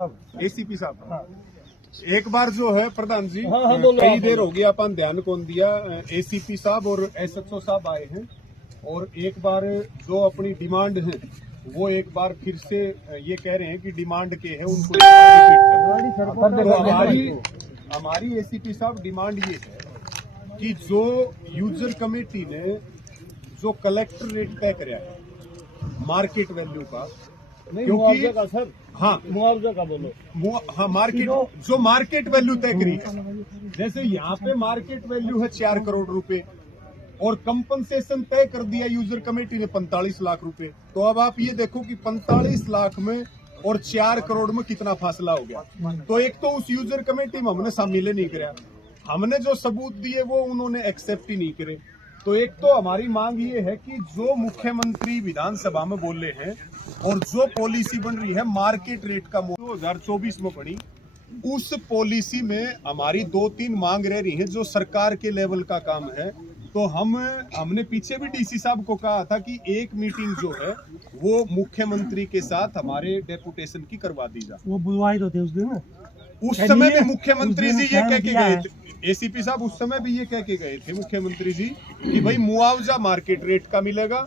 ACP साहब एक बार जो है प्रधान जी बोलो। कई देर हो गया अपन ध्यान कौन दिया। एसीपी साहब और एसएचओ साहब आए हैं और एक बार जो अपनी डिमांड है वो एक बार फिर से ये कह रहे हैं कि डिमांड के है उनको एक बार रिपीट तो हमारी एसीपी साहब डिमांड ये है कि जो यूजर कमेटी ने जो कलेक्टर रेट तय कराया है मार्केट वैल्यू का, मुआवजा का सर, हाँ मुआवजा का बोलो। हाँ मार्केट जो मार्केट वैल्यू तय करी है, जैसे यहाँ पे मार्केट वैल्यू है 4 करोड़ रुपए और कंपनसेशन तय कर दिया यूजर कमेटी ने 45 लाख रुपए। तो अब आप ये देखो कि 45 लाख में और 4 करोड़ में कितना फासला हो गया। तो एक तो उस यूजर कमेटी में हमने शामिल नहीं कराया, हमने जो सबूत दिए वो उन्होंने एक्सेप्ट ही नहीं करे। तो एक तो हमारी मांग ये है कि जो मुख्यमंत्री विधानसभा में बोले हैं और जो पॉलिसी बन रही है मार्केट रेट का 2024 में बनी, उस पॉलिसी में हमारी 2-3 मांग रह रही है जो सरकार के लेवल का काम है। तो हमने पीछे भी डीसी साहब को कहा था कि एक मीटिंग जो है वो मुख्यमंत्री के साथ हमारे डेपुटेशन की करवा दी जाए। वो बुलवाए तो थे उस दिन, उस समय भी मुख्यमंत्री जी ये कह के गए थे, एसीपी साहब उस समय भी ये कह के गए थे मुख्यमंत्री जी कि भाई मुआवजा मार्केट रेट का मिलेगा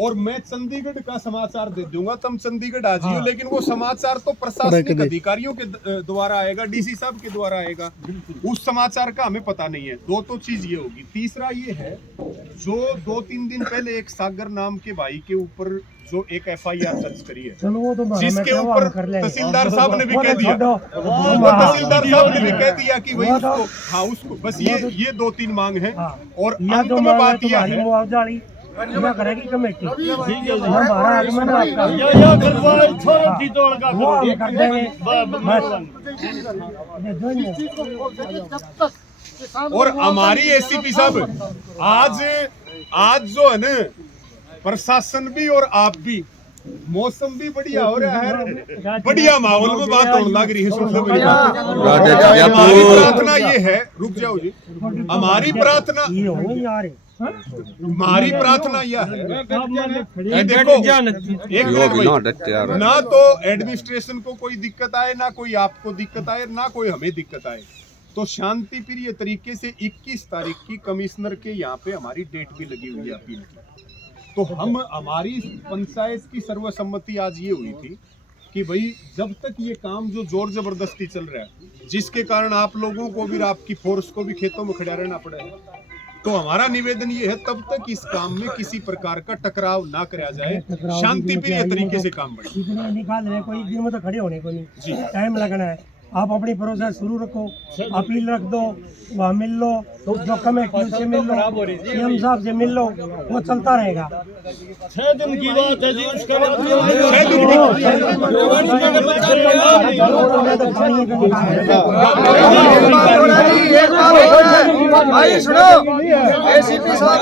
और मैं चंडीगढ़ का समाचार दे दूंगा, तुम चंडीगढ़ आ जाइयो। लेकिन वो समाचार तो प्रशासनिक अधिकारियों के द्वारा आएगा, डीसी साहब के द्वारा आएगा, उस समाचार का हमें पता नहीं है। दो तो चीज ये होगी। तीसरा ये है जो 2-3 दिन पहले एक सागर नाम के भाई के ऊपर जो एक FIR दर्ज करी है, जिसके ऊपर तहसीलदार साहब ने भी कह दिया, तहसीलदार साहब ने भी कह दिया कि भाई उसको, हाँ उसको बस ये 2-3 मांग है। और अंत में बात यह है करेगी कमेटी और हमारी एसीपी साहब आज जो है ना प्रशासन भी और आप भी, मौसम भी बढ़िया हो रहा है, बढ़िया माहौल में बात होने लग रही है। सुन लो मेरी बात। हमारी प्रार्थना ये है, रुक जाओ जी, हमारी प्रार्थना यह है कि देखो एक मिनट, ना तो एडमिनिस्ट्रेशन को कोई दिक्कत आए, ना कोई आपको दिक्कत आए, ना कोई हमें दिक्कत आए। तो शांति प्रिय तरीके से 21 तारीख की कमिश्नर के यहाँ पे हमारी डेट भी लगी हुई है अपील की। तो हमारी पंचायत की सर्वसम्मति आज ये हुई थी कि भाई जब तक ये काम जो जोर जबरदस्ती चल रहा है, जिसके कारण आप लोगों को भी, आपकी फोर्स को भी खेतों में खड़ा रहना पड़ेगा, तो हमारा निवेदन ये है तब तक इस काम में किसी प्रकार का टकराव ना कराया जाए, शांति प्रिय तरीके से काम बढ़े। निकाल रहे कोई दिन में तो खड़े होने को नहीं, टाइम लगना है। आप अपनी प्रोसेस शुरू रखो, अपील रख दो, वहाँ मिल लो, जो कमेटी से मिल लो, CM साहब से मिल लो, वो चलता रहेगा। 6 दिन की बात है जी, उसके बाद भाई सुनो, एसीपी साहब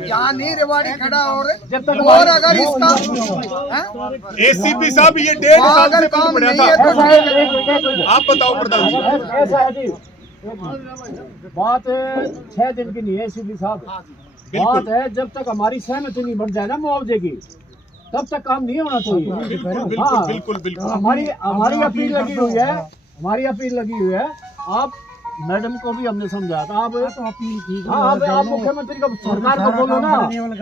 यहाँ नहीं रेवाड़ी खड़ा और अगर इसका एसीपी साहब ये 1.5 साल से काम पड़ा था, आप बताओ प्रधान जी। बात 6 दिन की नहीं है एसीपी साहब, बात है जब तक हमारी सहमति नहीं बन जाए ना मुआवजे की, तब तक काम नहीं होना चाहिए। हाँ, बिल्कुल हमारी अपील लगी हुई है, हमारी अपील लगी हुई है। आप मैडम को भी हमने समझाया था, आप अपील की, आप मुख्यमंत्री को, सरकार को बोलो ना,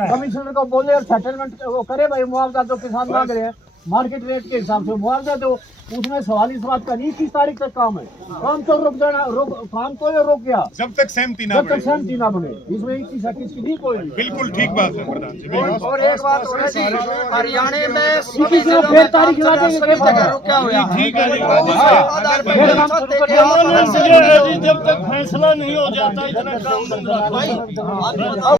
कमिश्नर को बोले और सेटलमेंट वो करे भाई, मुआवजा जो किसान मांग रहे हैं मार्केट रेट के हिसाब से मुआवजा दो। उसमें सवाल इस बात का नहीं, 30 तारीख तक काम है, काम तो रुक जाना, काम तो ये रुक गया जब तक सहमति ना बने, इसमें 21 की नहीं कोई। बिल्कुल ठीक बात है प्रधान जी। और एक बात हरियाणा में सभी तारीख लगा देंगे, क्या हुआ, ठीक है जब तक फैसला नहीं हो जाता इतना काम बंद रखो।